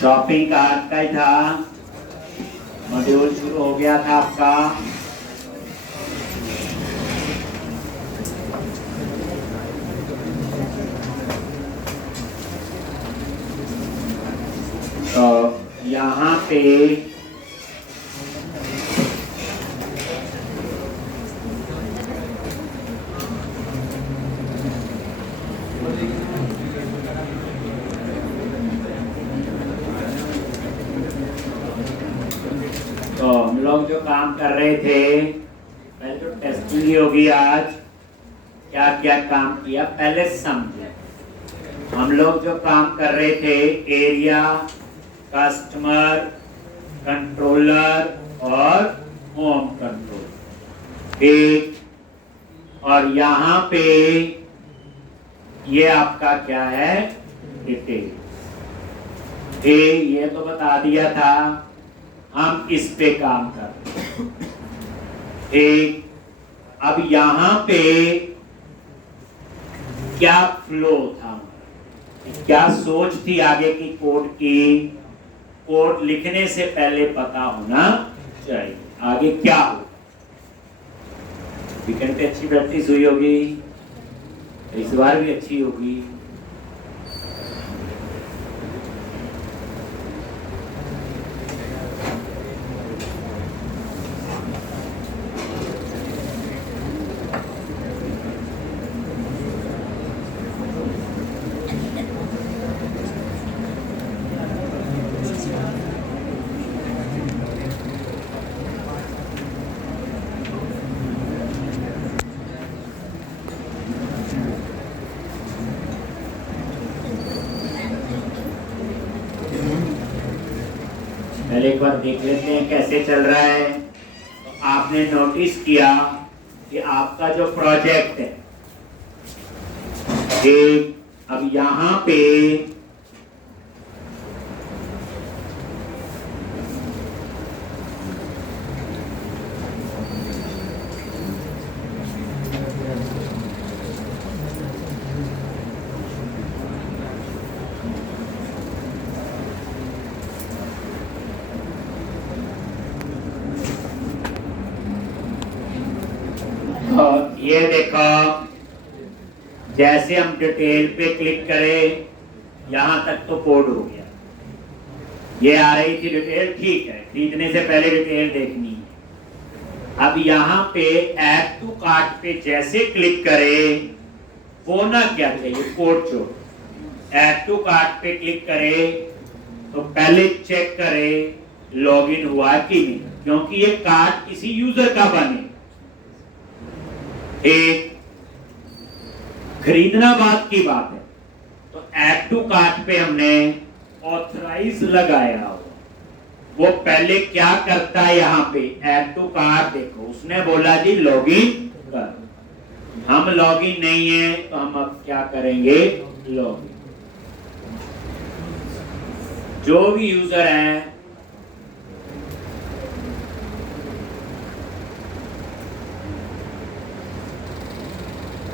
Shopping cart का ही था, module शुरू हो गया था आपका। तो यहाँ पे तो हम लोग जो काम कर रहे थे, पहले तो टेस्टिंग ही होगी आज। क्या क्या काम किया पहले समझे। हम लोग जो काम कर रहे थे, एरिया, कस्टमर, कंट्रोलर और होम कंट्रोल, ठीक। और यहाँ पे ये आपका क्या है, डिटेल। ये तो बता दिया था, हम इस पे काम कर रहे हैं, ठीक। अब यहाँ पे क्या फ्लो था, क्या सोच थी आगे की कोड की, कोड लिखने से पहले पता होना चाहिए आगे क्या हो। वीकेंड पे अच्छी प्रैक्टिस हुई होगी, इस बार भी अच्छी होगी। पहले एक बार देख लेते हैं कैसे चल रहा है। तो आपने नोटिस किया कि आपका जो प्रोजेक्ट है, ठीक। अब यहाँ पे ये देखो, जैसे हम डिटेल पे क्लिक करें, यहां तक तो कोड हो गया। ये आ रही थी डिटेल, ठीक है, खरीदने से पहले डिटेल देखनी है। अब यहाँ पे ऐड टू कार्ट पे जैसे क्लिक करें, होना क्या चाहिए, कोड छोड़। ऐड टू कार्ट पे क्लिक करें तो पहले चेक करें लॉगिन हुआ कि नहीं, क्योंकि ये कार्ट किसी यूजर का बने, एक खरीदना बात की बात है। तो ऐड टू कार्ट पे हमने ऑथराइज लगाया हो, वो पहले क्या करता है, यहाँ पे ऐड टू कार्ट देखो, उसने बोला जी लॉगिन कर। हम लॉगिन नहीं है तो हम अब क्या करेंगे, लॉगिन। जो भी यूजर है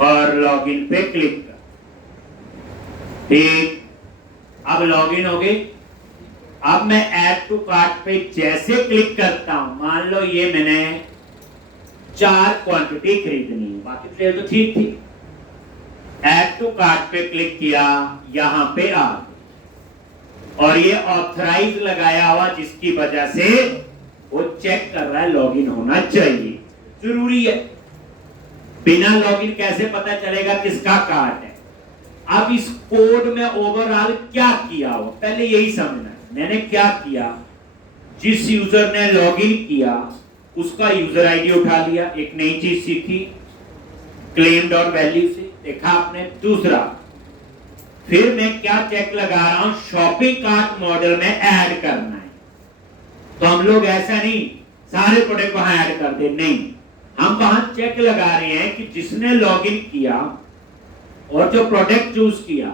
और लॉगिन पे क्लिक कर, ठीक। अब लॉगिन हो गई। अब मैं ऐड टू कार्ट पे जैसे क्लिक करता हूं, मान लो ये मैंने 4 क्वांटिटी खरीदनी है, बाकी ट्रेल तो ठीक थी। ऐड टू कार्ट पे क्लिक किया, यहां पे आ, और ये ऑथराइज लगाया हुआ, जिसकी वजह से वो चेक कर रहा है लॉगिन होना चाहिए, जरूरी है। बिना लॉगिन कैसे पता चलेगा किसका कार्ड है। अब इस कोड में ओवरऑल क्या किया हो, पहले यही समझना है। मैंने क्या किया, जिस यूजर ने लॉगिन किया उसका यूजर आईडी उठा लिया, एक नई चीज सीखी, क्लेम्ड और वैल्यू से, देखा आपने। दूसरा, फिर मैं क्या चेक लगा रहा हूं, शॉपिंग कार्ट मॉडल में ऐड करना है। तो हम लोग ऐसा नहीं सारे प्रोडक्ट वहां ऐड कर दे, नहीं, हम वहां चेक लगा रहे हैं कि जिसने लॉगिन किया और जो प्रोडक्ट चूज किया,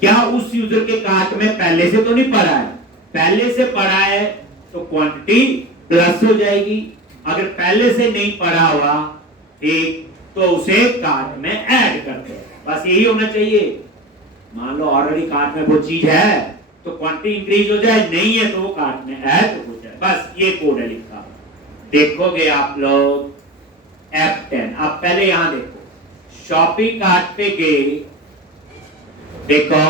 क्या उस यूजर के कार्ट में पहले से तो नहीं पड़ा है। पहले से पड़ा है तो क्वांटिटी प्लस हो जाएगी, अगर पहले से नहीं पड़ा हुआ, ठीक, तो उसे कार्ट में ऐड करते हैं। बस यही होना चाहिए। मान लो ऑलरेडी कार्ट में वो चीज है तो क्वांटिटी इंक्रीज हो जाए, नहीं है तो वो कार्ट में ऐड हो जाए, बस ये कोड है लिखा। देखोगे आप लोग F10। आप पहले यहां देखो, शॉपिंग कार्ट पे गए, देखो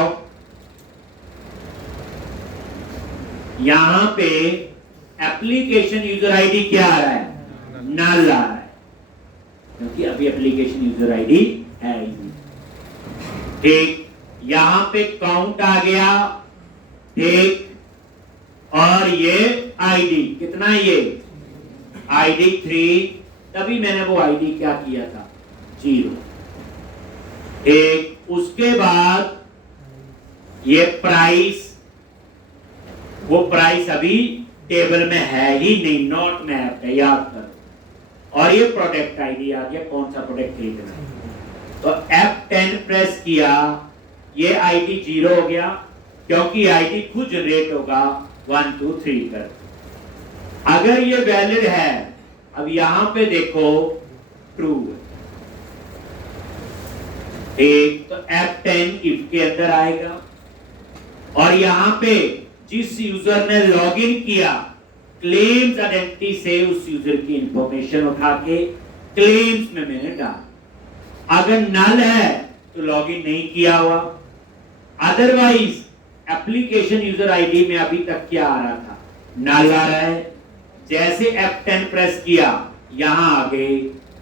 यहां पे एप्लीकेशन यूजर आईडी क्या आ रहा है, नल आ रहा है, क्योंकि अभी एप्लीकेशन यूजर आईडी है ही। ठीक, यहां पे काउंट आ गया, ठीक, और ये आईडी कितना है, ये आईडी 3, तभी मैंने वो आईडी क्या किया था, 0। ठीक, उसके बाद ये प्राइस, वो प्राइस अभी टेबल में है ही नहीं, नॉट मैप है, याद करो। और ये प्रोडक्ट आईडी आ गया, कौन सा प्रोडक्ट खरीदना है, तो F10 प्रेस किया, ये आईडी 0 हो गया, क्योंकि आईडी खुद जनरेट होगा 1 2 3 कर। अगर ये वैलिड है, अब यहां पे देखो ट्रू है, एक तो F10 इफ के अंदर आएगा, और यहां पे जिस यूजर ने लॉगिन किया, क्लेम्स आइडेंटिटी से उस यूजर की इंफॉर्मेशन उठा के क्लेम्स में मैंने डाला। अगर नल है तो लॉगिन नहीं किया हुआ, अदरवाइज एप्लीकेशन यूजर आईडी में अभी तक क्या आ रहा था, नल आ रहा है। जैसे F10 प्रेस किया, यहां आ गए,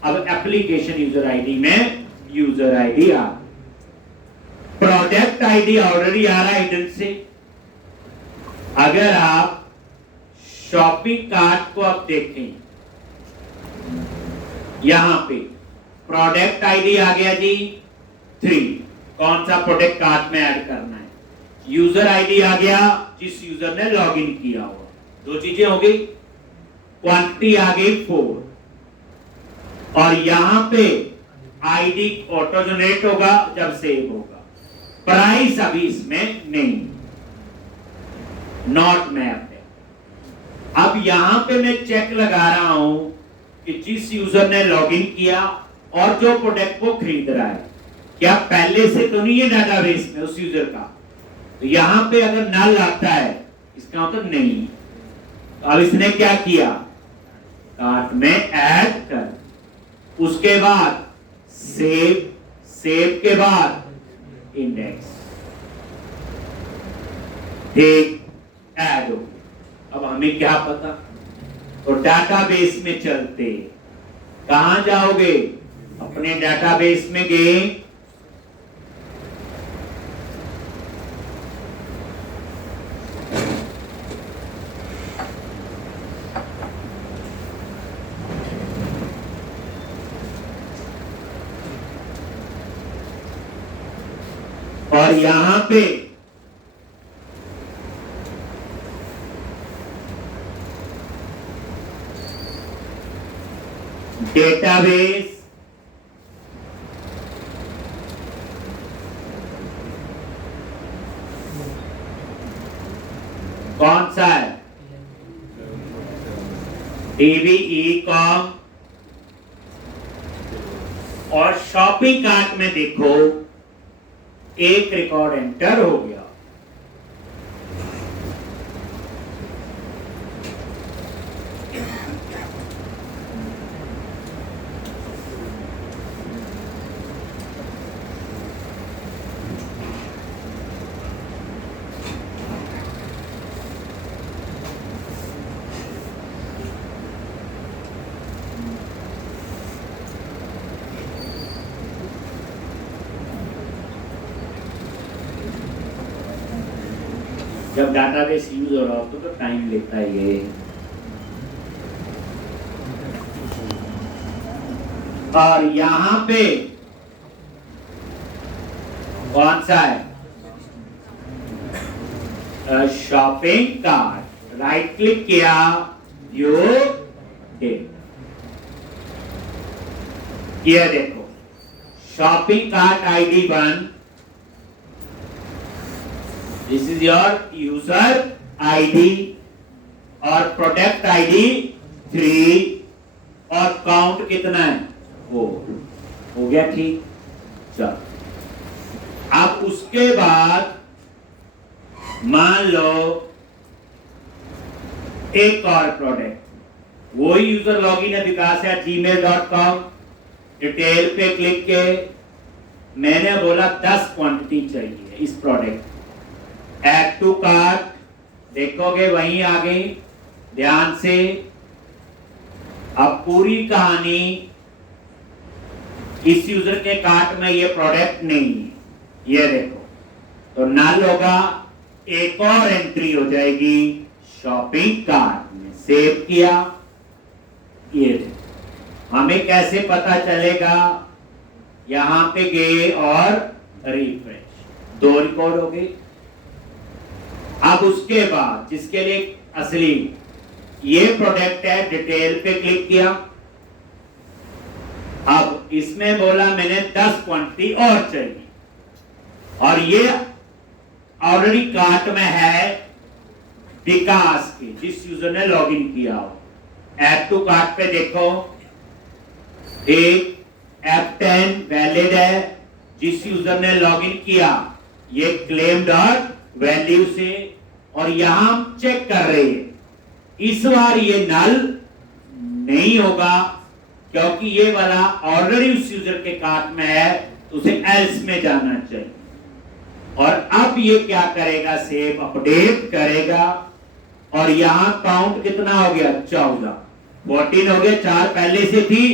अब एप्लीकेशन यूजर आईडी में यूजर आईडी आ, प्रोडक्ट आईडी ऑलरेडी आ रहा है हिडन से। अगर आप शॉपिंग कार्ट को अब देखें, यहां पे प्रोडक्ट आईडी आ गया जी 3, कौन सा प्रोडक्ट कार्ट में ऐड करना है, यूजर आईडी आ गया जिस यूजर ने लॉगिन किया हुआ, 2 चीजें हो गई, क्वांटिटी आ गई 4, और यहां पे आईडी ऑटो जनरेट होगा जब सेव होगा, प्राइस अभी इसमें नहीं, नॉट मैप है। अब यहां पे मैं चेक लगा रहा हूं कि जिस यूजर ने लॉगिन किया और जो प्रोडक्ट को खरीद रहा है, क्या पहले से तो नहीं है डाटाबेस में उस यूजर का, तो यहां पे अगर नल आता है इसका मतलब नहीं। तो अब इसने क्या किया, कार्ट में ऐड कर, उसके बाद सेव, सेव के बाद इंडेक्स, ठीक, ऐड हो। अब हमें क्या पता, तो डाटाबेस में चलते, कहां जाओगे, अपने डाटाबेस में गए, और यहां पे डेटाबेस, कौन सा है, DBE कॉम, और शॉपिंग कार्ट में देखो एक रिकॉर्ड एंटर हो गया। जब डाटाबेस यूज हो रहा हो तो टाइम लेता है ये। और यहां पे कौन सा है, शॉपिंग कार्ट, राइट क्लिक किया, व्यू डेट, ये देखो shopping cart ID 1, this is your user ID, और प्रोडक्ट आईडी 3, और काउंट कितना है 4, हो गया ठीक। चलो अब उसके बाद मान लो एक और प्रोडक्ट, वही यूजर लॉगिन है vikas@gmail.com, डिटेल पे क्लिक के मैंने बोला 10 क्वांटिटी चाहिए इस प्रोडक्ट, ऐड टू कार्ट, देखोगे वहीं आ गई, ध्यान से। अब पूरी कहानी, इस यूजर के कार्ट में ये प्रोडक्ट नहीं है, ये देखो, तो नल होगा, एक और एंट्री हो जाएगी शॉपिंग कार्ट में, सेव किया, ये देखो। हमें कैसे पता चलेगा, यहां पे गए और रिफ्रेश, 2 रिकॉर्ड हो गए। अब उसके बाद जिसके लिए असली ये प्रोडक्ट है, डिटेल पे क्लिक किया, अब इसमें बोला मैंने 10 क्वांटिटी और चाहिए, और ये ऑलरेडी कार्ट में है विकास के, जिस यूजर ने लॉगिन किया हो। ऐड टू कार्ट पे देखो, एक F10 वैलिड है, जिस यूजर ने लॉगिन किया, ये क्लेम्ड और वैल्यू से, और यहां हम चेक कर रहे हैं, इस बार ये नल नहीं होगा, क्योंकि ये वाला ऑलरेडी उस यूजर के कार्ट में है, तो उसे एल्स में जाना चाहिए। और अब ये क्या करेगा, सेव अपडेट करेगा, और यहां काउंट कितना हो गया, 14, 14 हो गया, 4 पहले से थी,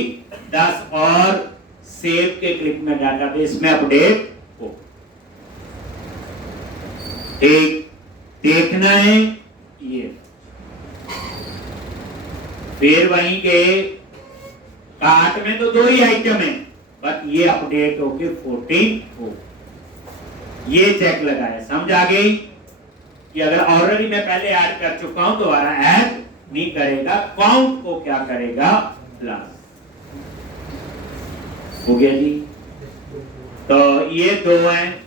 10 और सेव के क्लिक में डाटाबेस में अपडेट हो। एक देखना है ये, फिर वहीं के कार्ट में तो 2 ही आइटम है, बट ये अपडेट होके 14 हो, ये चेक लगाया, समझ आ गई कि अगर ऑलरेडी मैं पहले ऐड कर चुका हूं, दोबारा ऐड नहीं करेगा, काउंट को क्या करेगा, प्लस हो गया जी। तो ये 2 हैं,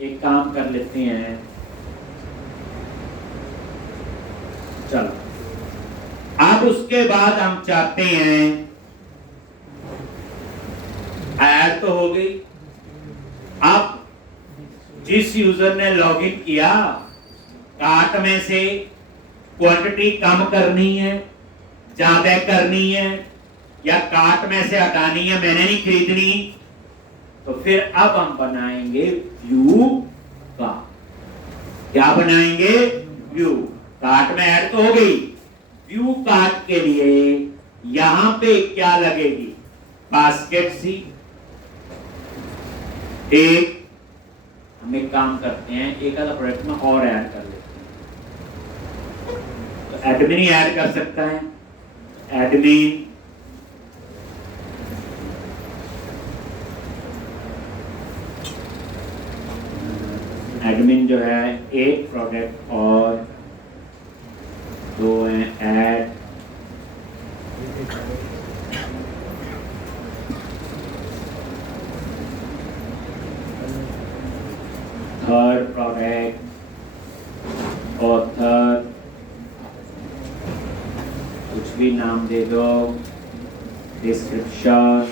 एक काम कर लेते हैं, चलो। अब उसके बाद हम चाहते हैं, ऐड तो हो गई, अब जिस यूजर ने लॉगिन किया, कार्ट में से क्वांटिटी कम करनी है, ज्यादा करनी है, या कार्ट में से हटानी है, मैंने नहीं खरीदनी, तो फिर अब हम बनाएंगे व्यू का, क्या बनाएंगे, व्यू। कार्ट में ऐड तो हो गई, व्यू कार्ट के लिए यहां पे क्या लगेगी, बास्केट सी। एक हम एक काम करते हैं, एक आधा प्रोडक्ट में और ऐड कर लेते हैं, तो एडमिन ही ऐड कर सकता है, एडमिन एडमिन जो है, एक प्रोडक्ट और 2 हैं ऐड, थर्ड प्रोडक्ट, ऑथर, कुछ भी नाम दे दो, डिस्क्रिप्शन,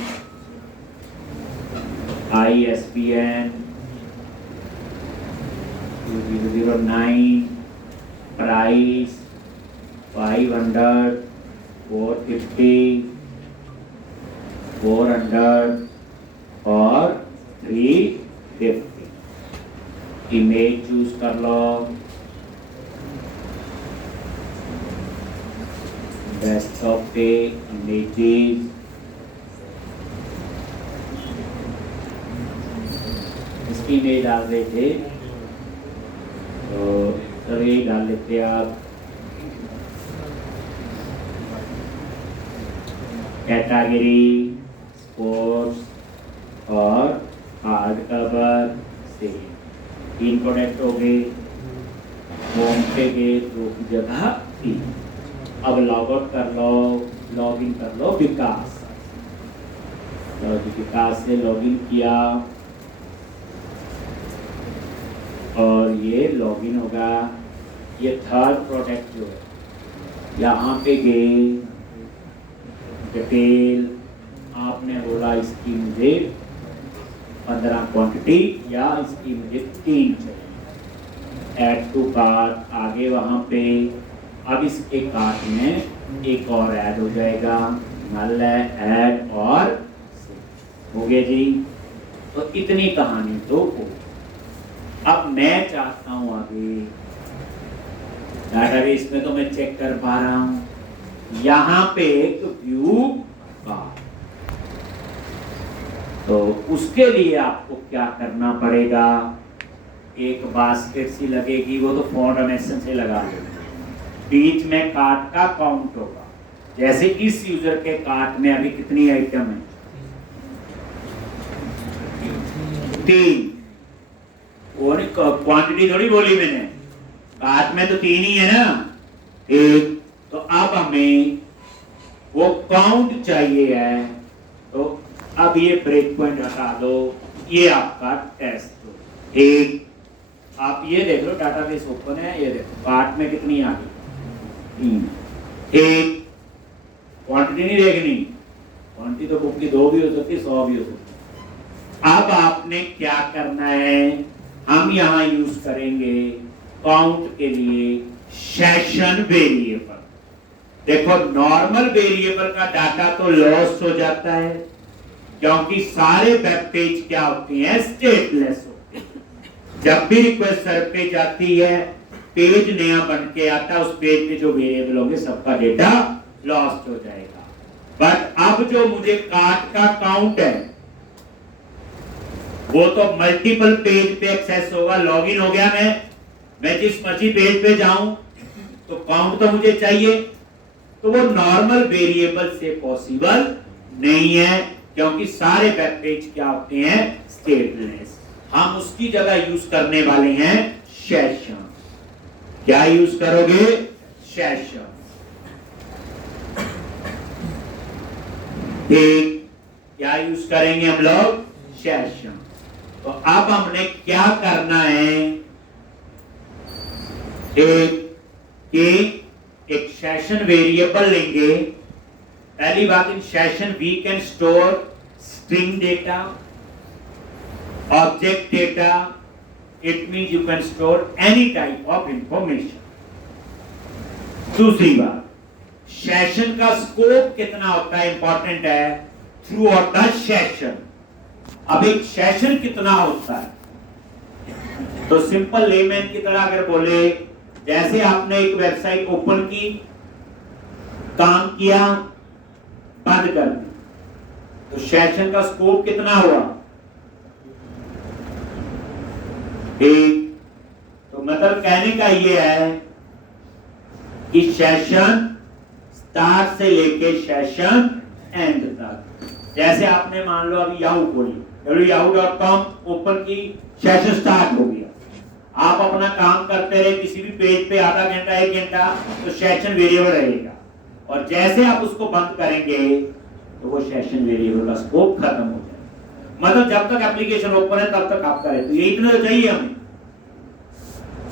ISBN 2009, प्राइस 500, 450, 400 और 350। इमेज चूज कर लो, डेस्कटॉप पे इमेजेस, इसकी इमेज डाल रहे थे, तो चलो ये डाल लेते हैं आप। कैटेगरी स्पोर्ट्स और हार्ड कवर से 3 प्रोडक्ट हो गए, होम पे गए 2 की जगह 3। अब लॉग आउट कर लो, लॉग इन कर लो विकास, तो विकास से लॉग इन किया, और ये लॉगिन होगा। ये थर्ड प्रोडक्ट जो है, यहाँ पे गए, डिटेल आपने बोला इसकी मुझे 15 क्वांटिटी, या इसकी मुझे 3 चाहिए, ऐड टू कार्ट, आगे वहां पे अब इसके कार्ट में एक और ऐड हो जाएगा, नल है, ऐड और हो गया जी। तो इतनी कहानी तो हो। अब मैं चाहता हूं आगे डाटाबेस में तो मैं चेक कर पा रहा हूं, यहां पे एक व्यू का, तो उसके लिए आपको क्या करना पड़ेगा, एक बास्केट सी लगेगी, वो तो फॉर्मेशन से लगा लेंगे, बीच में कार्ट का काउंट होगा। जैसे इस यूजर के कार्ट में अभी कितनी आइटम है, 3, और क्वांटिटी थोड़ी बोली मैंने, कार्ट में तो 3 ही है ना, 1। तो अब हमें वो काउंट चाहिए है, तो अब ये ब्रेक पॉइंट हटा दो, ये आपका टेस्ट हो। 1, आप ये देख लो डाटाबेस ओपन है, ये देखो कार्ट में कितनी आ गई, 3। 1 क्वांटिटी नहीं देखनी, क्वांटिटी तो बुक की 2 भी हो सकती, 100 भी हो सकती। अब आपने क्या करना है, हम यहां यूज करेंगे काउंट के लिए सेशन वेरिएबल। देखो नॉर्मल वेरिएबल का डाटा तो लॉस्ट हो जाता है, क्योंकि सारे वेब पेज क्या होती हैं, स्टेटलेस होते हैं। जब भी रिक्वेस्ट सर्वर पे जाती है, पेज नया बन के आता है, उस पेज पे जो वेरिएबल होंगे सबका डेटा लॉस्ट हो जाएगा। बट अब जो मुझे कार्ट का काउंट है, वो तो मल्टीपल पेज पे एक्सेस होगा, लॉगिन हो गया मैं जिस मर्जी पेज पे जाऊं तो काउंट तो मुझे चाहिए, तो वो नॉर्मल वेरिएबल से पॉसिबल नहीं है, क्योंकि सारे वेब पेज क्या होते हैं, स्टेटलेस। हम उसकी जगह यूज करने वाले हैं सेशन। क्या यूज करोगे, सेशन। ठीक, क्या यूज करेंगे हम लोग, सेशन। तो अब हमने क्या करना है, एक सेशन वेरिएबल लेंगे। पहली बात, in session we can store string data, object data, it means you can store any type of information. दूसरी बात, सेशन का स्कोप कितना होता है, इंपॉर्टेंट है, थ्रू आउट द सेशन। अब एक सेशन कितना होता है, तो सिंपल लेमैन की तरह अगर बोले, जैसे आपने एक वेबसाइट ओपन की, काम किया, बंद कर दी, तो सेशन का स्कोप कितना हुआ, 1। तो मतलब कहने का ये है कि सेशन स्टार्ट से लेके सेशन एंड तक। जैसे आपने मान लो अभी याहू खोली, yahoo.com ओपन की, सेशन स्टार्ट हो गया, आप अपना काम करते रहे किसी भी पेज पे आधा घंटा 1 घंटा, तो सेशन वेरिएबल रहेगा, और जैसे आप उसको बंद करेंगे तो वो सेशन वेरिएबल का स्कोप खत्म हो जाएगा। मतलब जब तक एप्लीकेशन ओपन है तब तक आपका रहता है, ये इतना तो चाहिए हमें।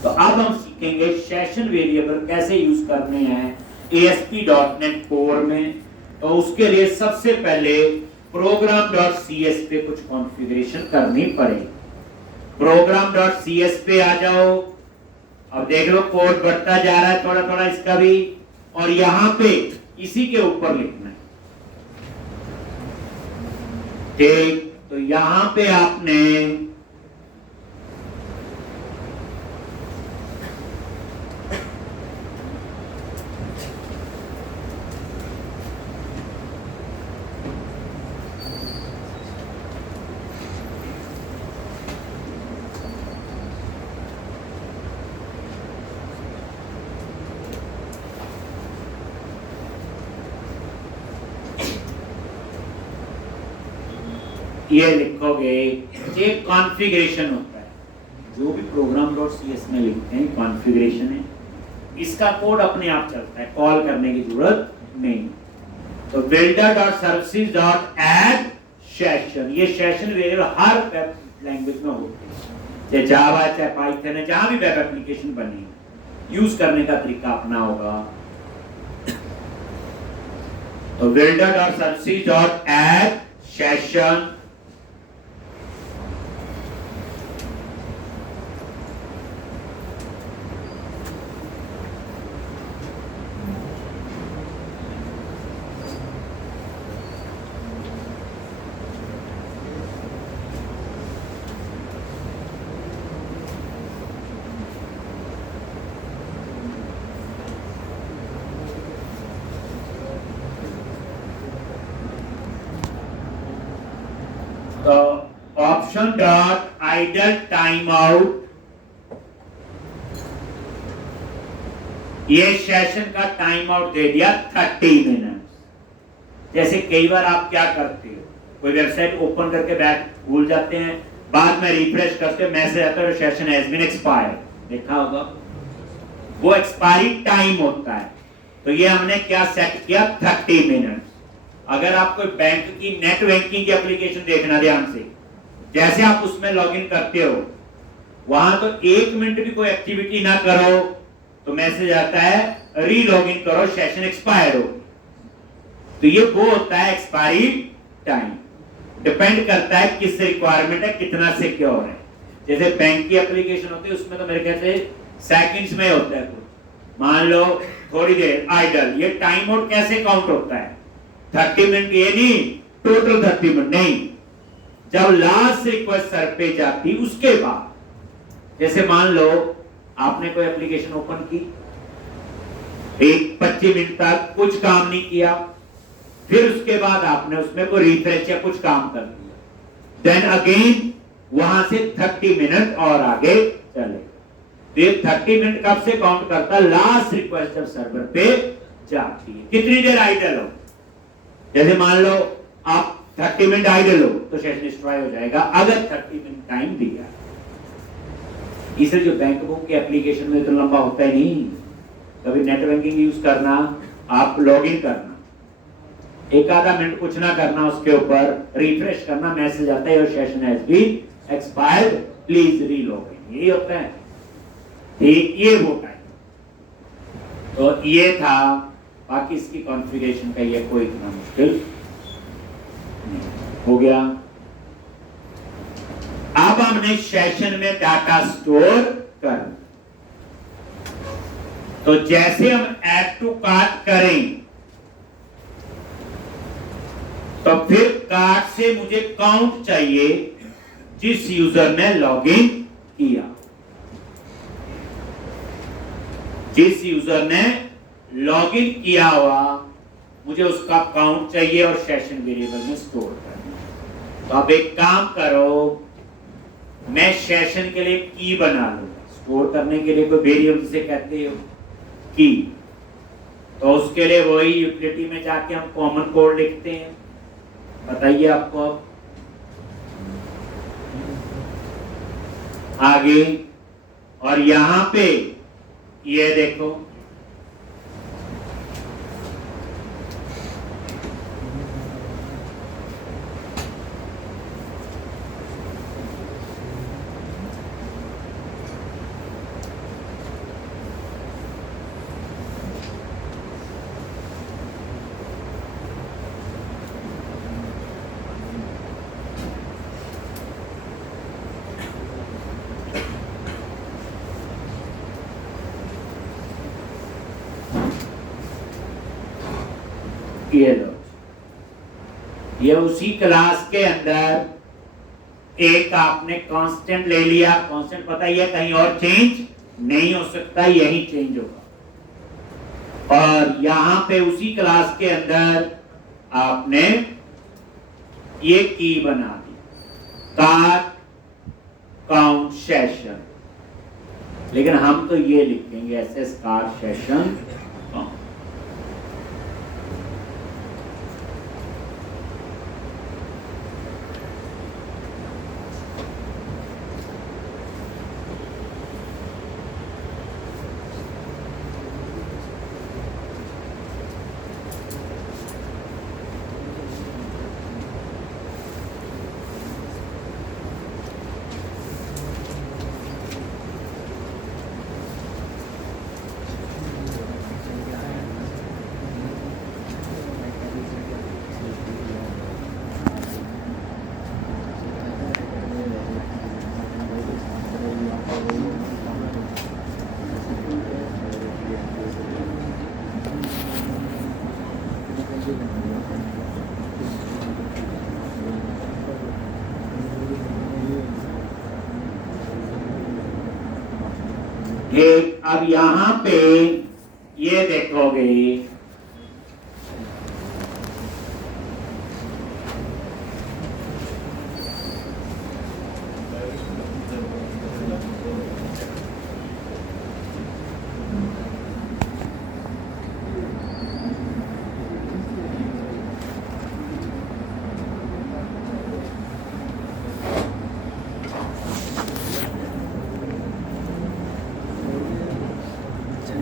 तो अब हम सीखेंगे सेशन वेरिएबल कैसे यूज करने हैं ASP.NET कोर में। तो उसके लिए सबसे पहले program.cs पे कुछ कॉन्फ़िगरेशन करनी पड़ेगी। program.cs पे आ जाओ, अब देख लो कोड बढ़ता जा रहा है थोड़ा थोड़ा इसका भी, और यहां पे इसी के ऊपर लिखना है। ठीक, तो यहां पे आपने ये लिखोगे, एक कॉन्फ़िगरेशन होता है, जो भी program.cs में लिखते हैं कॉन्फ़िगरेशन है, इसका कोड अपने आप चलता है, कॉल करने की जरूरत नहीं। तो builder.services.add सेशन, ये सेशन वेरिएबल हर वेब लैंग्वेज में होते हैं, चाहे जावा चाहे पाइथन है, जहां भी वेब एप्लीकेशन बनी, यूज करने का तरीका अपना होगा। तो builder.services.add session, session dot idle time out, ये सेशन का टाइम आउट दे दिया 30 मिनट। जैसे कई बार आप क्या करते हो, कोई वेबसाइट ओपन करके बैठ भूल जाते हैं, बाद में रिफ्रेश करते मैसेज आता है सेशन हैज बीन एक्सपायर्ड, देखा होगा, वो एक्सपायरी टाइम होता है। तो ये हमने क्या सेट किया 30 मिनट। अगर आप कोई बैंक की नेट बैंकिंग की एप्लीकेशन देखना ध्यान से, जैसे आप उसमें लॉगिन करते हो, वहां तो 1 मिनट भी कोई एक्टिविटी ना करो तो मैसेज आता है री लॉगिन करो, सेशन एक्सपायर हो। तो ये वो होता है एक्सपायरी टाइम, डिपेंड करता है किस रिक्वायरमेंट है, कितना सिक्योर है। जैसे बैंक की एप्लीकेशन होती है उसमें तो मेरे ख्याल से सेकंड्स में होता है कुछ, मान लो थोड़ी देर आइडल, ये टाइम आउट कैसे काउंट होता है 30 मिनट, ये नहीं टोटल 30 मिनट नहीं, जब लास्ट रिक्वेस्ट सर पे जाती उसके बाद। जैसे मान लो आपने कोई एप्लीकेशन ओपन की, एक 25 मिनट तक कुछ काम नहीं किया, फिर उसके बाद आपने उसमें कोई रिफ्रेश या कुछ काम कर दिया, देन अगेन वहां से 30 मिनट और आगे चले। तो ये 30 मिनट कब से काउंट करता है, लास्ट रिक्वेस्ट जब सर्वर पे जाती है। कितनी देर आइडल हो, जैसे मान लो आप 30 मिनट आइडल हो तो सेशन डिस्ट्रॉय हो जाएगा अगर 30 मिनट टाइम दिया। इसे जो बैंक बुक के एप्लीकेशन में इतना लंबा होता है नहीं, कभी नेट बैंकिंग यूज करना, आप लॉगिन करना, एक आधा मिनट कुछ ना करना, उसके ऊपर रिफ्रेश करना, मैसेज आता है your session has been expired please re login, यही होता है। ठीक, ये वो टाइम। तो ये था, बाकी इसकी कॉन्फ़िगरेशन का ये कोई इतना मुश्किल नहीं। हो गया। अब हमने सेशन में डाटा स्टोर कर, तो जैसे हम ऐड टू कार्ट करें तो फिर कार्ट से मुझे काउंट चाहिए जिस यूजर ने लॉगिन किया, जिस यूजर ने लॉगिन किया हुआ मुझे उसका काउंट चाहिए और सेशन वेरिएबल में स्टोर करना। तो अब एक काम करो, मैं सेशन के लिए की बना लूंगा, स्टोर करने के लिए कोई वेरिएबल जिसे कहते हो की, तो उसके लिए वही यूटिलिटी में जाके हम कॉमन कोड लिखते हैं। बताइए आपको अब आगे, और यहां पे ये देखो ये लो, ये उसी क्लास के अंदर एक आपने कांस्टेंट ले लिया, कांस्टेंट पता ही है कहीं और चेंज नहीं हो सकता, यही चेंज होगा। और यहां पे उसी क्लास के अंदर आपने ये की बना दी, कार्ट काउंट सेशन, लेकिन हम तो ये लिखेंगे एसएस कार्ट सेशन काउंट। एक अब यहां पे ये देखोगे,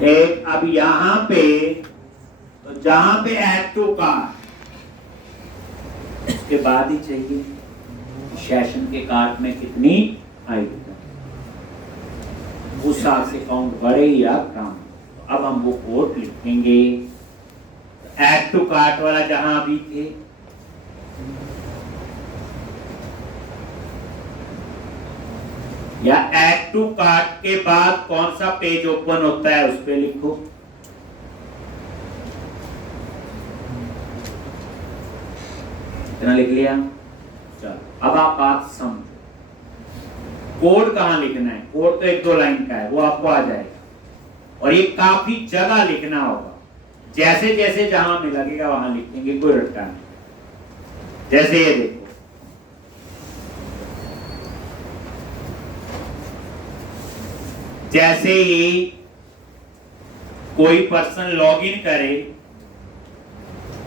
एक अब यहां पे, तो जहां पे ऐड टू कार्ट उसके बाद ही चाहिए सेशन के कार्ट में कितनी आएगी, उस हिसाब से काउंट बढ़े या कम। तो अब हम वो कोड लिखेंगे, ऐड टू कार्ट वाला जहां अभी थे, या ऐड टू कार्ट के बाद कौन सा पेज ओपन होता है उस पे लिखो। इतना लिख लिया। चलो अब आप बात समझो, कोड कहां लिखना है। कोड तो एक दो लाइन का है, वो आपको आ जाएगा, और ये काफी जगह लिखना होगा। जैसे जैसे जहां हमें लगेगा वहां लिखेंगे, कोई रट्टा नहीं। जैसे ये देखो, जैसे ही कोई पर्सन लॉगिन करे,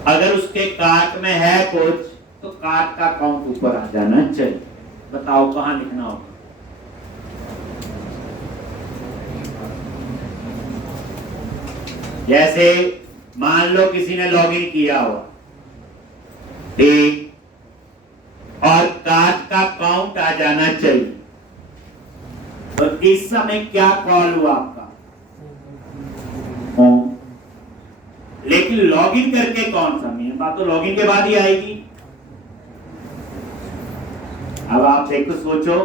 अगर उसके कार्ट में है कुछ, तो कार्ट का काउंट ऊपर आ जाना चाहिए। बताओ कहां लिखना होगा। जैसे मान लो किसी ने लॉगिन किया हो, ठीक, और कार्ट का काउंट आ जाना चाहिए। तो इस समय क्या कॉल हुआ आपका, होम। लेकिन लॉगिन करके कौन सा, मेन बात तो लॉगिन के बाद ही आएगी। अब आप देखो, सोचो,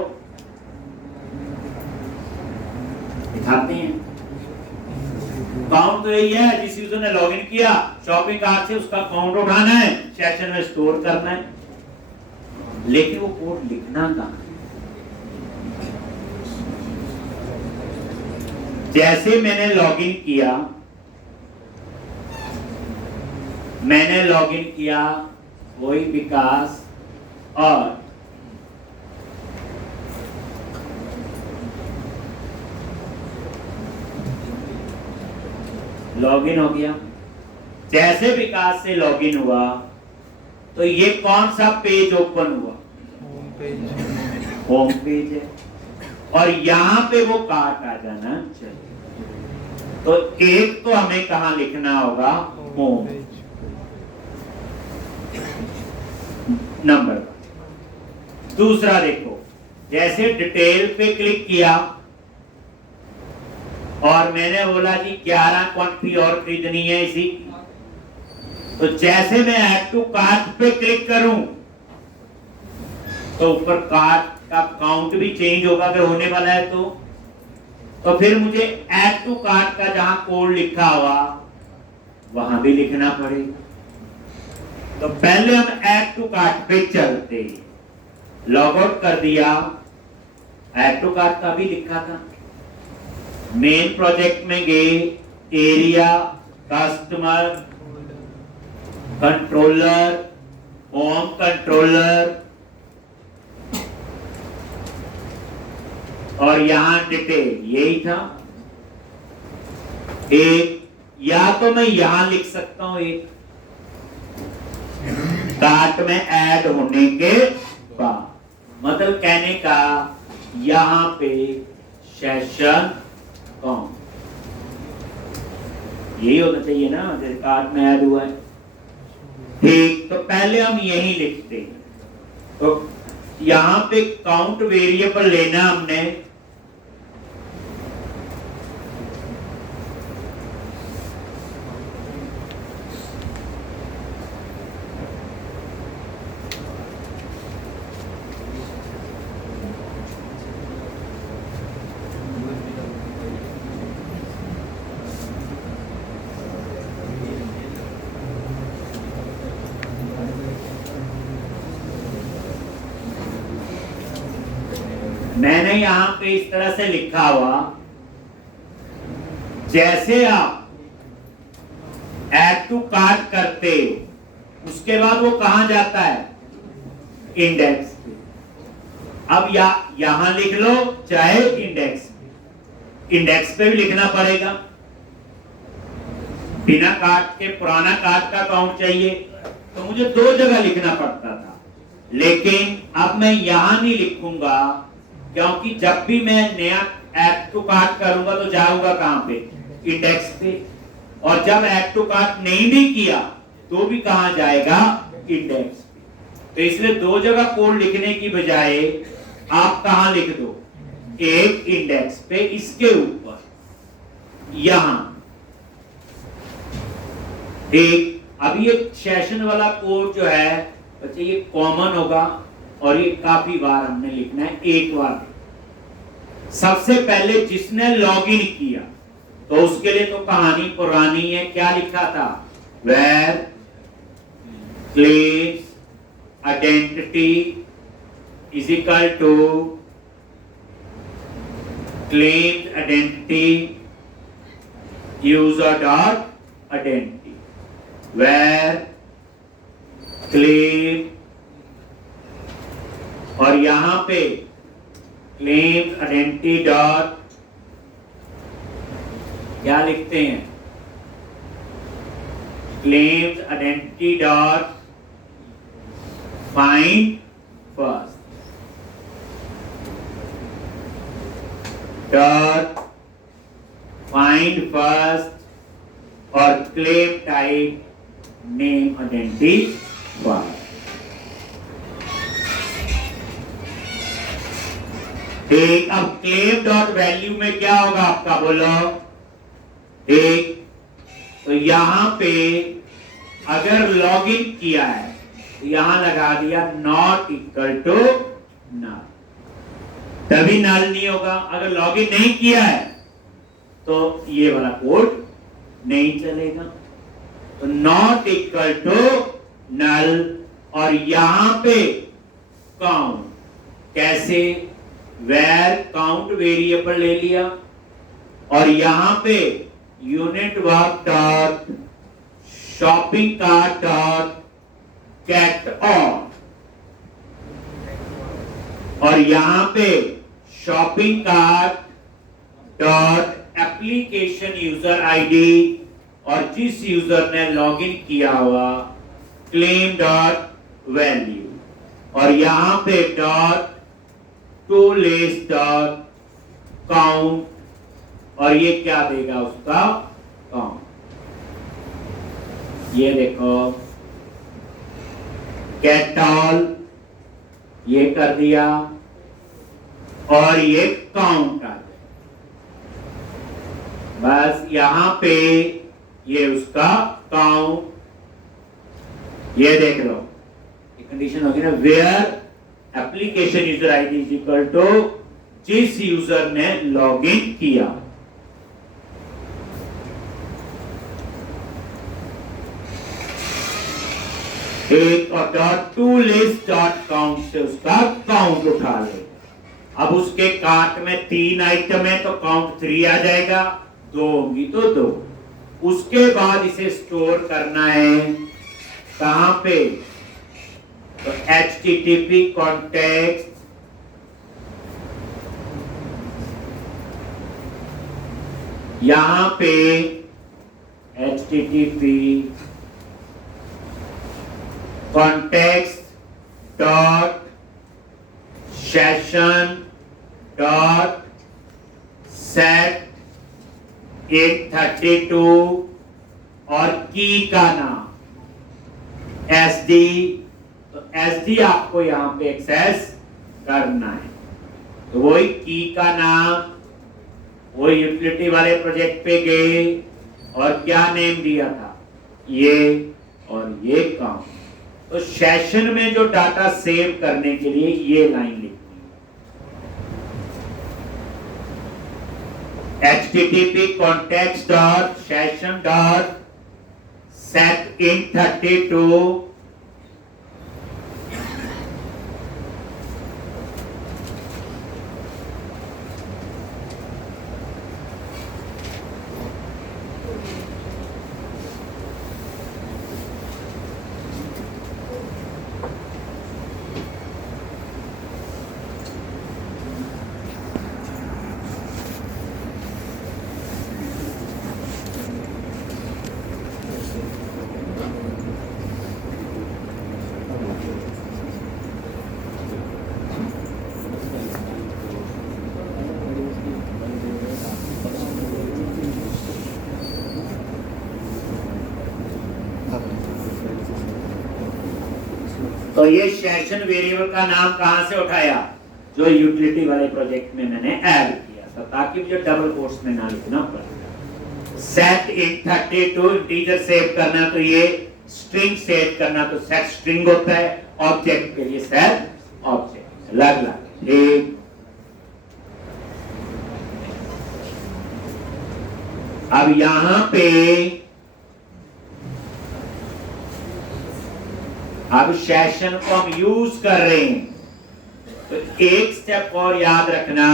दिखाते हैं। काउंट तो यही है, जिस यूजर ने लॉगिन किया शॉपिंग कार्ट से, उसका काउंट उठाना है, सेशन में स्टोर करना है। लेकिन वो कोड लिखना कहां। जैसे मैंने लॉगिन किया वही विकास, और लॉगिन हो गया। जैसे विकास से लॉगिन हुआ, तो ये कौन सा पेज ओपन हुआ, होम पेज है, और यहां पे वो कार्ट आ जाना चाहिए। तो एक तो हमें कहां लिखना होगा, होम नंबर। दूसरा देखो, जैसे डिटेल पे क्लिक किया और मैंने बोला जी 11 क्वांटिटी और खरीदनी है इसी, तो जैसे मैं ऐड टू कार्ट पे क्लिक करूं, तो ऊपर कार्ट का काउंट भी चेंज होगा अगर होने वाला है तो फिर मुझे ऐड टू कार्ट का जहां कोड लिखा हुआ वहां भी लिखना पड़ेगा। तो पहले हम ऐड टू कार्ट पे चलते, लॉग आउट कर दिया, ऐड टू कार्ट का भी लिखा था। मेन प्रोजेक्ट में गए, area, customer, controller, home controller, और यहां डिटेल, यही था। एक या तो मैं यहां लिख सकता हूं, एक कार्ट में ऐड होने के बाद, मतलब कहने का यहां पे सेशन काउंट, यही होना चाहिए ना, जैसे कार्ट में ऐड हुआ है। ठीक, तो पहले हम यही लिखते हैं। तो यहां पे काउंट वेरिएबल लेना हमने, मैंने यहां पे इस तरह से लिखा हुआ, जैसे आप ऐड टू कार्ट करते हो उसके बाद वो कहां जाता है, इंडेक्स पे। अब यहां लिख लो चाहे इंडेक्स पे भी लिखना पड़ेगा। बिना कार्ट के पुराना कार्ट का काउंट चाहिए तो मुझे दो जगह लिखना पड़ता था, लेकिन अब मैं यहां नहीं लिखूंगा, क्योंकि जब भी मैं नया ऐड टू कार्ट करूंगा तो जाऊंगा कहां पे, इंडेक्स पे, और जब ऐड टू कार्ट नहीं भी किया तो भी कहां जाएगा, इंडेक्स पे। तो इसलिए दो जगह कोड लिखने की बजाय आप कहां लिख दो, एक इंडेक्स पे, इसके ऊपर यहां। एक अभी ये सेशन वाला कोड जो है बच्चे ये कॉमन होगा और ये काफी बार हमने लिखना है, एक बार। सबसे पहले जिसने लॉगिन किया तो उसके लिए तो कहानी पुरानी है, क्या लिखा था, var claims identity is equal to claims identity user dot identity, var claim, और यहां पे क्लेम्स आइडेंटिटी डॉट क्या लिखते हैं, claims identity dot find first dot find first, और क्लेम टाइप नेम आइडेंटिफायर। ठीक, अब क्लेम डॉट वैल्यू में क्या होगा आपका, बोलो। ठीक, तो यहां पे अगर लॉगिन किया है तो यहां लगा दिया नॉट इक्वल टू नल, तभी नल नहीं होगा। अगर लॉगिन नहीं किया है तो ये वाला कोड नहीं चलेगा। तो नॉट इक्वल टू नल, और यहां पे काउंट, कैसे, वेर काउंट वेरिएबल ले लिया, और यहां पे unit work dot shopping cart dot get on, और यहां पे shopping cart dot application user ID, और जिस यूजर ने लॉगिन किया हुआ क्लेम डॉट वैल्यू, और यहां पे dot to list dot count, और ये क्या देगा उसका काउंट। ये देखो गेट ऑल ये कर दिया, और ये काउंट आ गया। बस यहां पे ये उसका काउंट, ये देख लो, ये कंडीशन होगी ना, where application user ID is equal to जिस यूजर ने लॉगिन किया। एक और dot to list dot count से उसका काउंट उठा ले। अब उसके कार्ट में 3 आइटम है तो काउंट 3 आ जाएगा, 2 होंगी तो 2। उसके बाद इसे स्टोर करना है कहां पे, तो http कॉन्टेक्स्ट यहां पे http context dot session dot set 832 और की का नाम SD, तो SD आपको यहां पे एक्सेस करना है। तो वही की का नाम, वो यूटिलिटी वाले प्रोजेक्ट पे गए और क्या नेम दिया था, ये और ये काम। तो सेशन में जो डाटा सेव करने के लिए ये लाइन लिखनी है, http context dot session dot set in 32 और ये सेशन वेरिएबल का नाम कहां से उठाया, जो यूटिलिटी वाले प्रोजेक्ट में मैंने ऐड किया था, ताकि मुझे डबल कोट्स में ना लिखना पड़े। सेट इन 32 इंटीजर सेव करना तो ये स्ट्रिंग सेव करना तो सेट स्ट्रिंग होता है, ऑब्जेक्ट के लिए सेट ऑब्जेक्ट अलग अलग। ठीक, अब यहां पे अब सेशन को हम यूज कर रहे हैं, तो एक स्टेप और याद रखना,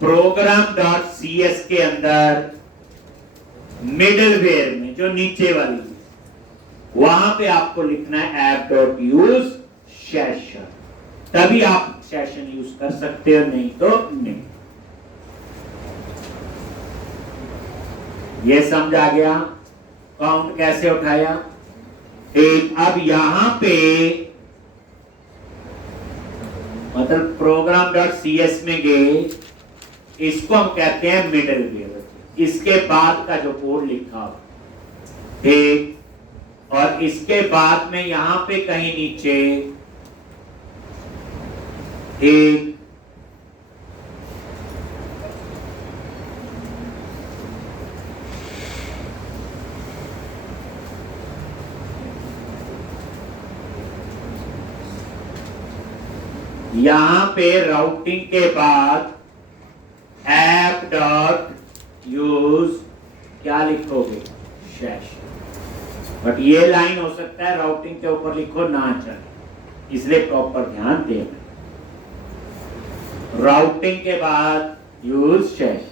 program.cs के अंदर मिडलवेयर में जो नीचे वाली वहां पे आपको लिखना है app.use session, तभी आप सेशन यूज कर सकते हो, नहीं तो नहीं। ये समझ आ गया काउंट कैसे उठाया। एक अब यहां पे मतलब program.cs में गए, इसको हम कहते हैं मिडलवेयर, इसके बाद का जो कोड लिखा हो, ठीक, और इसके बाद में यहां पे कहीं नीचे, ठीक, यहां पे राउटिंग के बाद app.use क्या लिखोगे, सेशन। बट ये लाइन हो सकता है राउटिंग के ऊपर लिखो ना चले, इसलिए प्रॉपर ध्यान देना, राउटिंग के बाद यूज सेशन।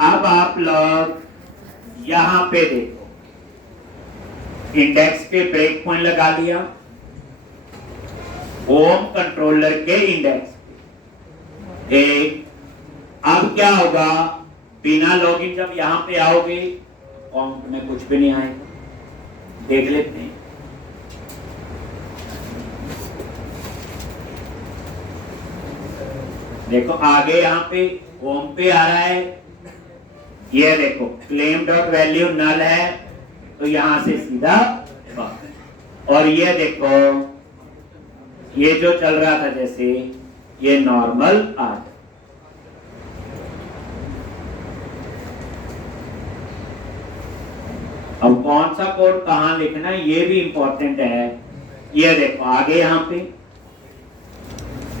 अब आप लोग यहां पे देखो, इंडेक्स पे ब्रेक पॉइंट लगा दिया, होम कंट्रोलर के इंडेक्स पे। अब क्या होगा, बिना लॉगिन जब यहां पे आओगे काउंट में कुछ भी नहीं आएगा, देख लेते हैं। देखो आगे यहां पे होम पे आ रहा है, ये देखो क्लेम डॉट वैल्यू नल है, तो यहां से सीधा, और ये देखो ये जो चल रहा था जैसे ये नॉर्मल आर्ट। अब कौन सा कोड कहां लिखना ये भी इंपॉर्टेंट है। ये देखो आगे यहां पे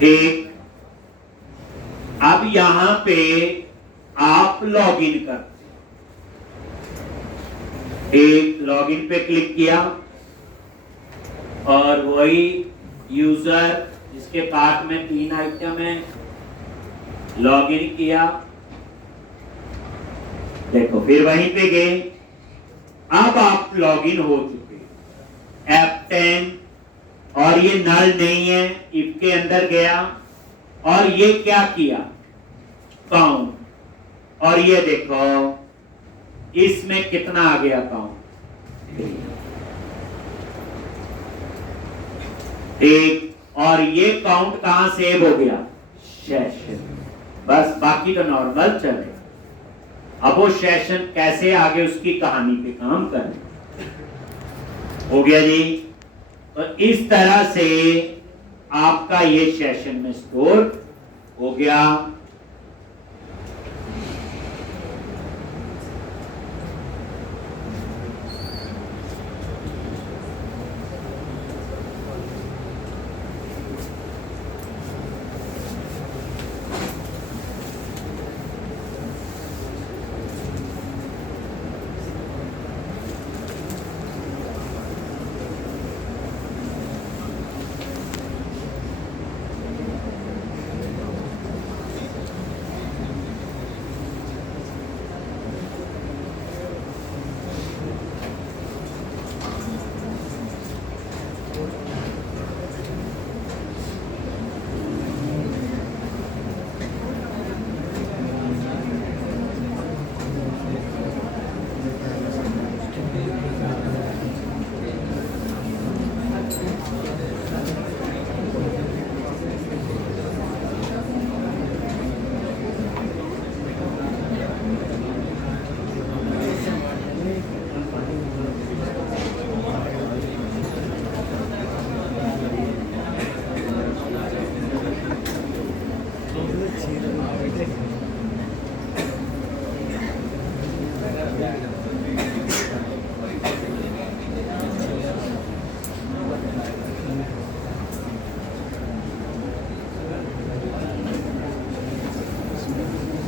एक, अब यहां पे आप लॉगिन कर, एक लॉगिन पे क्लिक किया और वही यूजर जिसके कार्ट में 3 आइटम है, लॉगिन किया, देखो फिर वहीं पे गए, अब आप लॉगिन हो चुके। F10 और ये नल नहीं है, इफ के अंदर गया और ये क्या किया, काउंट, और ये देखो इसमें कितना आ गया काउंट, एक, और ये काउंट कहां सेव हो गया, सेशन। बस बाकी तो नॉर्मल चले। अब वो सेशन कैसे आगे उसकी कहानी पे काम करें, हो गया जी। तो इस तरह से आपका ये सेशन में स्टोर हो गया।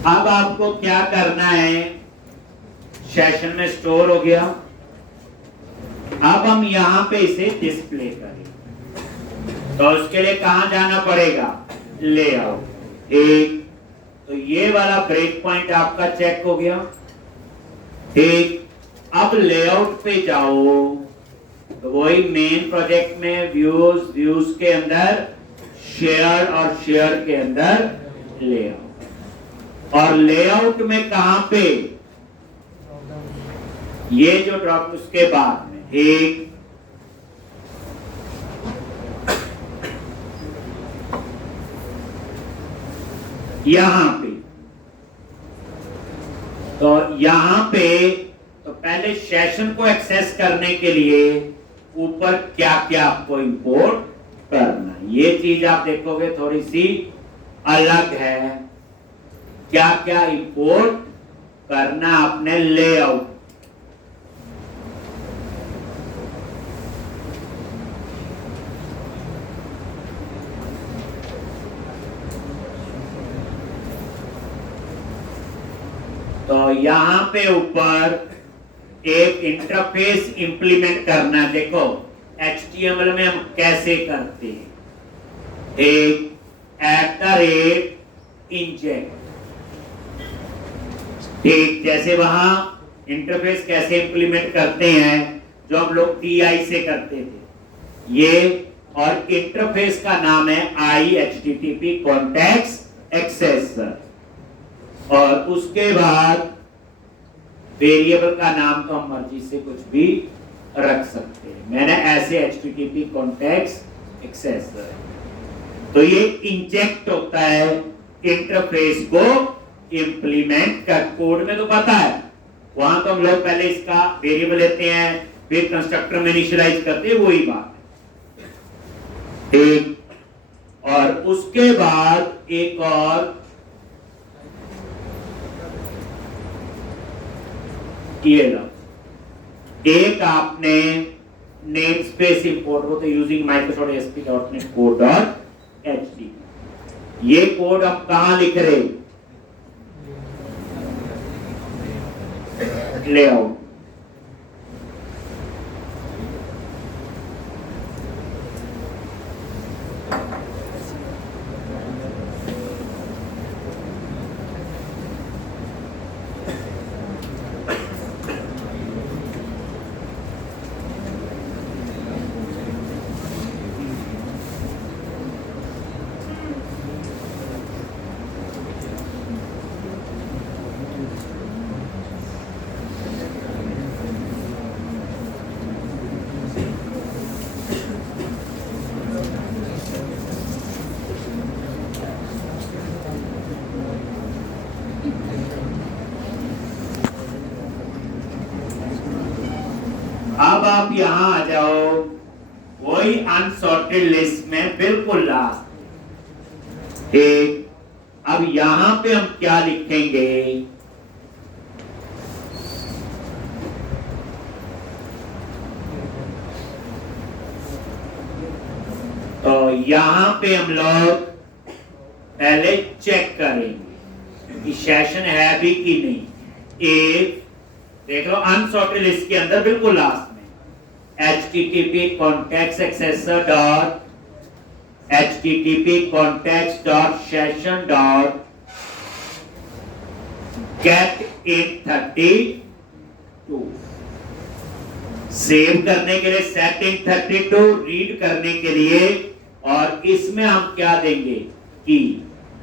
अब आपको क्या करना है, सेशन में स्टोर हो गया। अब हम यहां पे इसे डिस्प्ले करें, तो उसके लिए कहां जाना पड़ेगा, लेआउट। एक तो ये वाला ब्रेक पॉइंट आपका चेक हो गया। ठीक, अब लेआउट पे जाओ, तो वही मेन प्रोजेक्ट में व्यूज के अंदर शेयर और शेयर के अंदर लेआउट। और लेआउट में कहां पे, ये जो ड्रॉप उसके बाद में एक यहां पे, तो यहां पे तो पहले सेशन को एक्सेस करने के लिए ऊपर क्या क्या आपको इंपोर्ट करना, ये चीज आप देखोगे थोड़ी सी अलग है। क्या क्या इंपोर्ट करना अपने लेआउट, तो यहां पे ऊपर एक इंटरफेस इंप्लीमेंट करना। देखो HTML में हम कैसे करते हैं, एक @inject, ठीक, जैसे वहां इंटरफेस कैसे इंप्लीमेंट करते हैं जो हम लोग TI से करते थे ये, और इंटरफेस का नाम है IHTTP कॉन्टेक्स्ट एक्सेसर, और उसके बाद वेरिएबल का नाम तो हम मर्जी से कुछ भी रख सकते हैं। मैंने ऐसे HTTP कॉन्टेक्स्ट एक्सेसर, तो ये इंजेक्ट होता है इंटरफेस को इंप्लीमेंट कर। कोड में तो पता है, वहां तो हम लोग पहले इसका वेरिएबल लेते हैं, फिर कंस्ट्रक्टर में इनिशियलाइज करते हैं, वही बात है। एक और उसके बाद एक और ये लो, एक आपने नेम स्पेस इंपोर्ट हो तो यूजिंग माइक्रोसॉफ्ट ASP.NET Core.html, ये कोड हम कहां लिख रहे, लेआउट। अब आप यहां आ जाओ, वो वही अनसॉर्टेड लिस्ट में बिल्कुल लास्ट। ठीक, अब यहां पे हम क्या लिखेंगे, तो यहां पे हम लोग पहले चेक करेंगे कि सेशन है भी कि नहीं। एक देख लो अनसॉर्टेड लिस्ट के अंदर बिल्कुल लास्ट में http context accessor dot http context dot session dot get in 32 save करने के लिए set in 32, रीड करने के लिए, और इसमें हम क्या देंगे की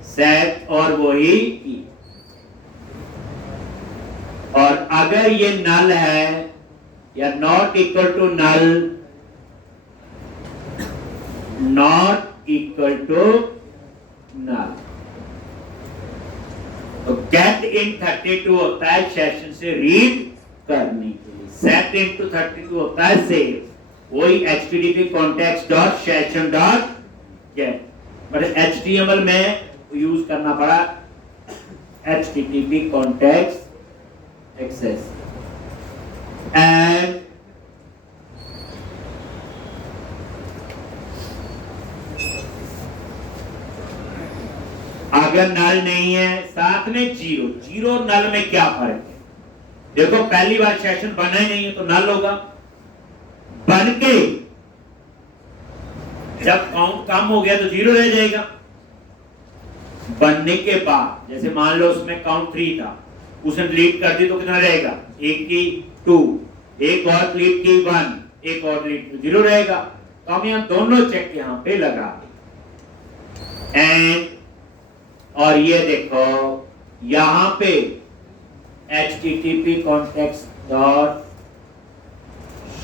सेट और वही की। और अगर ये नल है या not equal to null, not equal to null, तो गेट इन 32 होता है सेशन से रीड करने के लिए, सेट इन टू 32 होता है सेव, वही http context dot session dot get, but HTML में यूज करना पड़ा http context access and अगर नल नहीं है साथ में जीरो, जीरो और नल में क्या फर्क है? देखो पहली बार सेशन बना ही नहीं है तो नल होगा, बन के जब काउंट कम हो गया तो जीरो रह जाएगा। बनने के बाद जैसे मान लो उसमें काउंट 3 था, उसने डिलीट कर दी तो कितना रहेगा, एक की 2, एक और डिलीट की 1, एक और डिलीट 0 रहेगा। तो हम यहाँ दोनों चेक यहाँ पे लगा एंड, और ये देखो यहाँ पे http context dot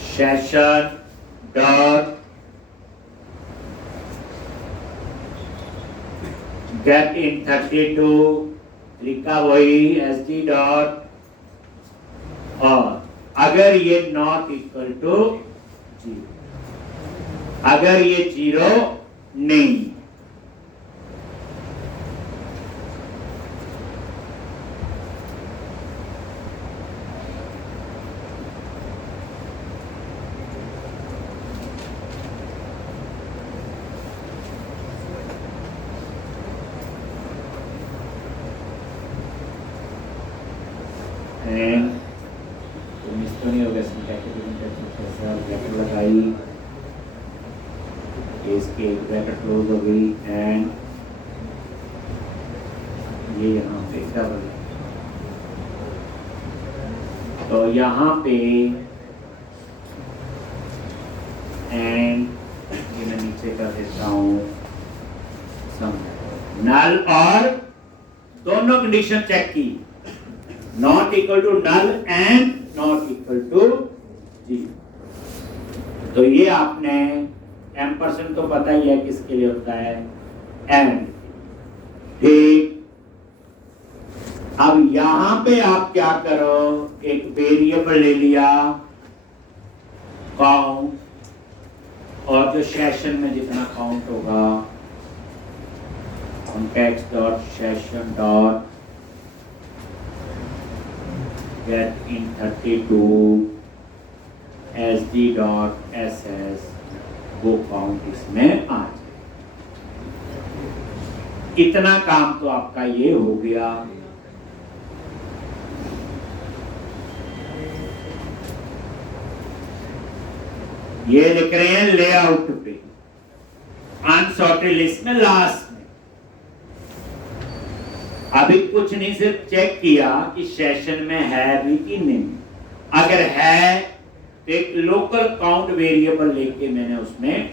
session dot get in 32 लिखा वही sd dot, और अगर ये नॉट इक्वल टू 0, अगर ये 0 नहीं, तो नहीं हो गया, लगाई, इसके ब्रैकेट क्लोज हो गई एंड ये यहाँ पे डबल, तो यहाँ पे एंड ये मैं नीचे कर देता हूँ नल, और दोनों कंडीशन चेक की, not equal to null and not equal to 0। तो ये आपने एम्परसेंड तो पता ही है किसके लिए होता है, एंड। ठीक, अब यहां पे आप क्या करो, एक वेरिएबल ले लिया काउंट, और जो सेशन में जितना काउंट होगा context dot session dot get in 32 sd dot ss, वो काउंट इसमें आ जाए। इतना काम तो आपका ये हो गया। ये लिख रहे हैं लेआउट पे अनसॉर्टेड लिस्ट में लास्ट में। अभी कुछ नहीं, सिर्फ चेक किया कि सेशन में है भी कि नहीं। अगर है तो एक लोकल काउंट वेरिएबल लेके मैंने उसमें,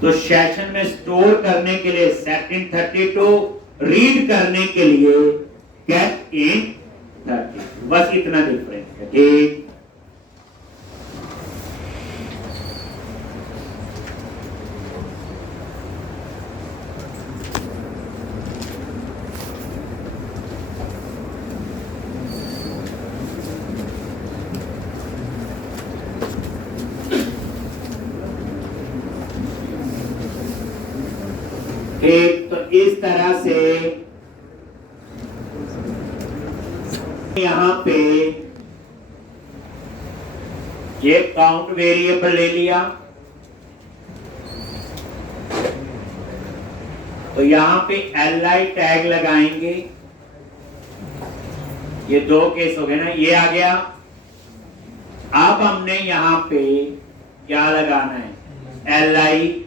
तो सेशन में स्टोर करने के लिए सेट इन 32, रीड करने के लिए गेट इन 32, बस इतना डिफरेंस है। ठीक, ठीक, तो इस तरह से यहाँ पे ये काउंट वेरिएबल ले लिया, तो यहाँ पे li टैग लगाएंगे। ये दो केस हो गए ना, ये आ गया। अब हमने यहाँ पे क्या लगाना है, li,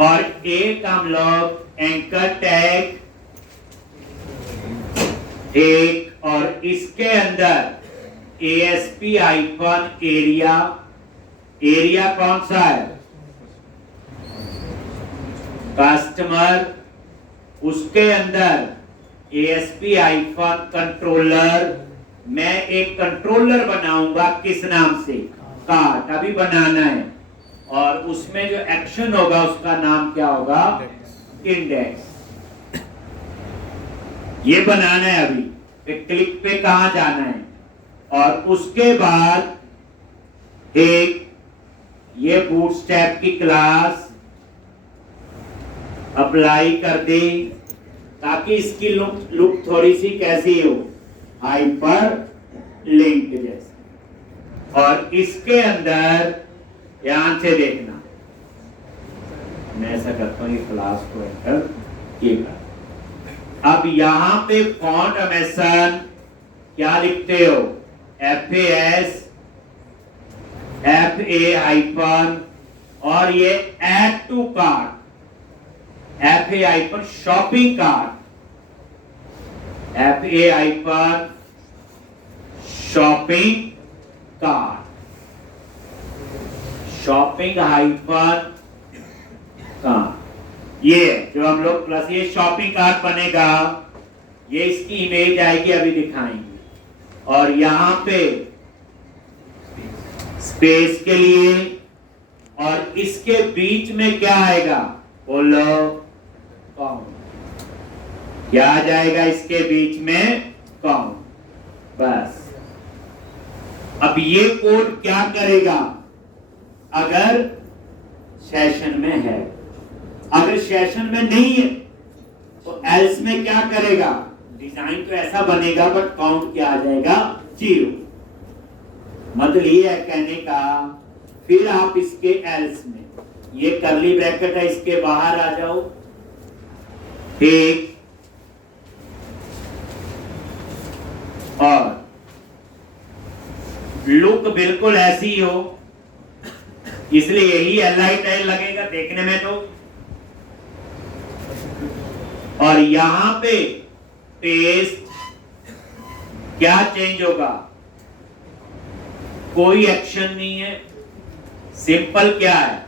और एक हम लोग एंकर टैग, एक और इसके अंदर ASP आइकन एरिया। एरिया कौन सा है, कस्टमर, उसके अंदर ASP आइकन कंट्रोलर। मैं एक कंट्रोलर बनाऊंगा, किस नाम से, कार्ट, अभी बनाना है, और उसमें जो एक्शन होगा उसका नाम क्या होगा, इंडेक्स। ये बनाना है अभी, क्लिक पे कहां जाना है, और उसके बाद एक ये बूटस्ट्रैप की क्लास अप्लाई कर दे, ताकि इसकी लुक थोड़ी सी कैसी हो, हाइपर लिंक जैसे। और इसके अंदर ध्यान से देखना, मैं ऐसा करता हूं, ये क्लास को एंटर ये कर। अब यहां पे फॉन्ट अमेसन क्या लिखते हो, FAS, FA आइकन, और ये add to cart, FA icon shopping cart, FA icon shopping cart, shopping icon cart. ये जो हम लोग प्लस ये शॉपिंग कार्ट बनेगा, ये इसकी इमेज आएगी, अभी दिखाएंगे। और यहां पे स्पेस के लिए, और इसके बीच में क्या आएगा, बोलो काउंट। क्या आ जाएगा इसके बीच में, काउंट। बस अब ये कोड क्या करेगा, अगर सेशन में है, अगर सेशन में नहीं है तो एल्स में क्या करेगा, डिजाइन तो ऐसा बनेगा बट काउंट क्या आ जाएगा, 0। मतलब ये है कहने का, फिर आप इसके एल्स में, ये कर्ली ब्रैकेट है, इसके बाहर आ जाओ, ठीक, और लुक बिल्कुल ऐसी हो, इसलिए यही li टैग लगेगा देखने में तो। और यहां पे पेस्ट क्या चेंज होगा, कोई एक्शन नहीं है, सिंपल क्या है,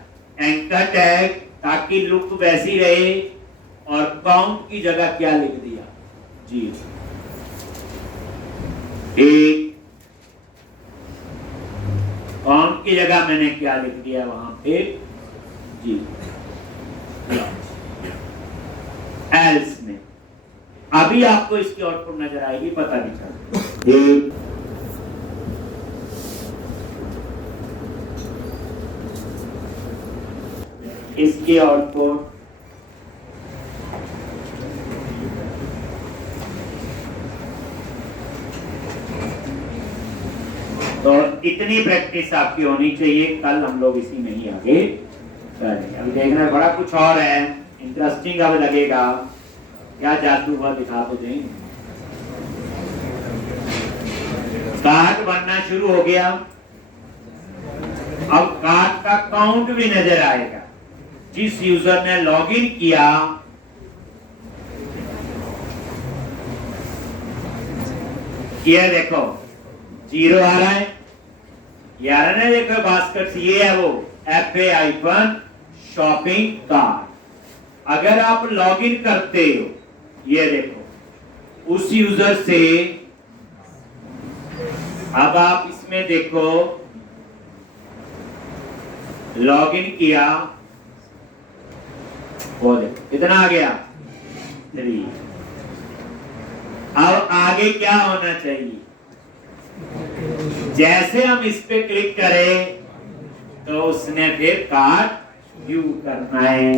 एंकर टैग, ताकि लुक वैसी रहे, और काउंट की जगह क्या लिख दिया, 0। एक काउंट की जगह मैंने क्या लिख दिया वहां पे, 0। एल्स में अभी आपको इसकी आउटपुट नजर आएगी, पता नहीं चल। इसकी आउटपुट तो इतनी प्रैक्टिस आपकी होनी चाहिए, कल हम लोग इसी में ही आगे करेंगे। अभी देखना बड़ा कुछ और है, इंटरेस्टिंग अब लगेगा, क्या जादू हुआ दिखा तो दें। कार्ड बनना शुरू हो गया, अब कार्ड का काउंट भी नजर आएगा। जिस यूजर ने लॉगिन किया, ये देखो 0 आ रहा है, ये आ रहा है, देखो बास्केट से, ये है वो FA आइकन शॉपिंग कार्ट। अगर आप लॉगिन करते हो, ये देखो उस यूजर से, अब आप इसमें देखो लॉगिन किया, वो देखो कितना आ गया, 3। अब आगे क्या होना चाहिए, जैसे हम इस पे क्लिक करें तो उसने फिर कार्ड व्यू करना है,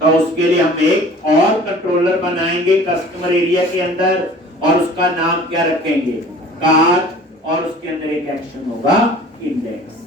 तो उसके लिए हम एक और कंट्रोलर बनाएंगे कस्टमर एरिया के अंदर, और उसका नाम क्या रखेंगे, कार्ट, और उसके अंदर एक एक्शन होगा इंडेक्स।